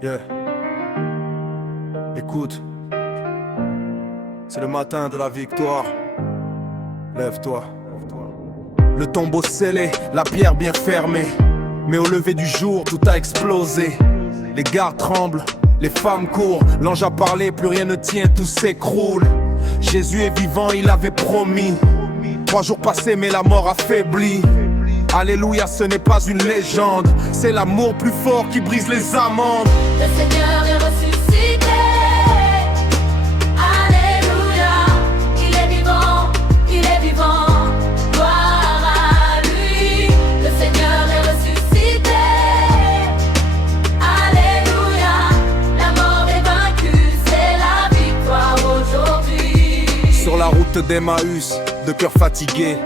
Yeah. Écoute, c'est le matin de la victoire. Lève-toi. Le tombeau scellé, la pierre bien fermée. Mais au lever du jour, tout a explosé. Les gardes tremblent, les femmes courent. L'ange a parlé, plus rien ne tient, tout s'écroule. Jésus est vivant, il avait promis. 3 jours passés, mais la mort affaiblit. Alléluia, ce n'est pas une légende. C'est l'amour plus fort qui brise les amendes. Le Seigneur est ressuscité. Alléluia, il est vivant, il est vivant. Gloire à lui. Le Seigneur est ressuscité. Alléluia, la mort est vaincue, c'est la victoire aujourd'hui. Sur la route d'Emmaüs, de cœur fatigué,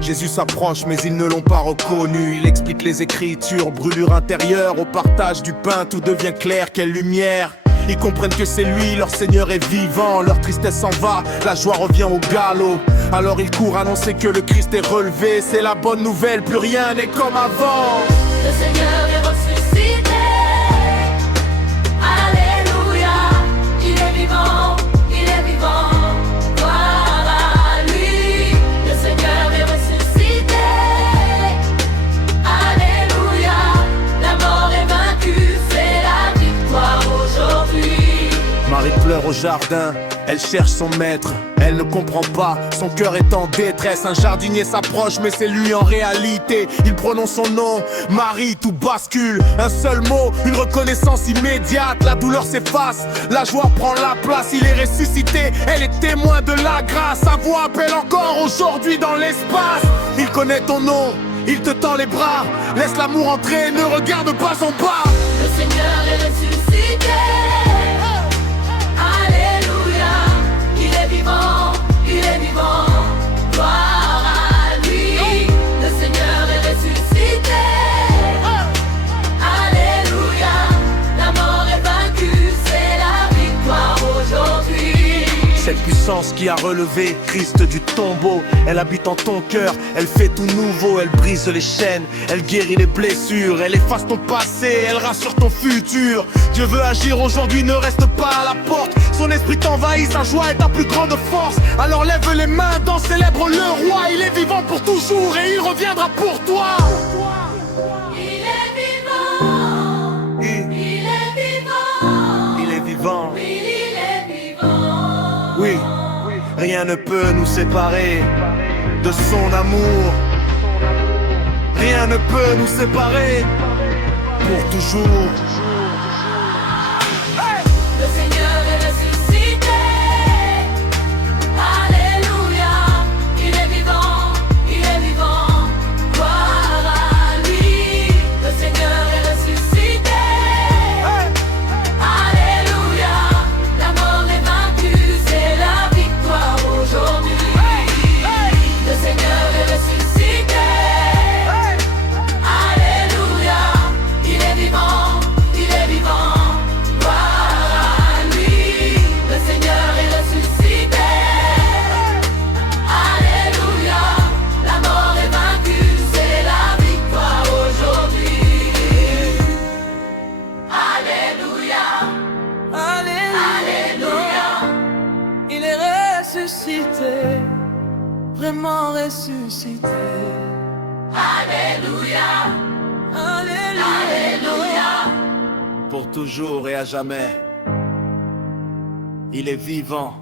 Jésus s'approche mais ils ne l'ont pas reconnu. Il explique les Écritures, brûlure intérieure. Au partage du pain tout devient clair, quelle lumière. Ils comprennent que c'est lui, leur Seigneur est vivant. Leur tristesse s'en va, la joie revient au galop. Alors ils courent annoncer que le Christ est relevé. C'est la bonne nouvelle, plus rien n'est comme avant. Le Seigneur est ressuscité. Alléluia, il est vivant, il est vivant. Gloire à lui. Le Seigneur est ressuscité. Alléluia, la mort est vaincue, c'est la victoire aujourd'hui. Marie pleure au jardin, elle cherche son maître. Elle ne comprend pas, son cœur est en détresse. Un jardinier s'approche mais c'est lui en réalité. Il prononce son nom, Marie, tout bascule. Un seul mot, une reconnaissance immédiate. La douleur s'efface, la joie prend la place. Il est ressuscité, elle est témoin de la grâce. Sa voix appelle encore aujourd'hui dans l'espace. Il connaît ton nom, il te tend les bras. Laisse l'amour entrer, ne regarde pas en bas. Le Seigneur est ressuscité. Alléluia, il est vivant, il est vivant. Gloire à lui. Le Seigneur est ressuscité. Alléluia, la mort est vaincue, c'est la victoire aujourd'hui. Cette puissance qui a relevé Christ du tombeau, elle habite en ton cœur, elle fait tout nouveau, elle brise les chaînes, elle guérit les blessures, elle efface ton passé, elle rassure ton futur. Dieu veut agir aujourd'hui, ne reste pas à la porte. Son esprit t'envahit, sa joie est ta plus grande force. Alors lève les mains, danse, célèbre le roi. Il est vivant pour toujours et il reviendra pour toi. Il est vivant, il est vivant, Il est vivant. oui, il est vivant. Oui, rien ne peut nous séparer de son amour. Rien ne peut nous séparer pour toujours. Le Seigneur est ressuscité. Alléluia, il est vivant, il est vivant. Gloire à lui. Le Seigneur est ressuscité. Alléluia, la mort est vaincue, c'est la victoire aujourd'hui. Le Seigneur est ressuscité. Alléluia, il est vivant, il est vivant. Ressuscité, vraiment ressuscité. Alléluia, Alléluia. Pour toujours et à jamais. Il est vivant.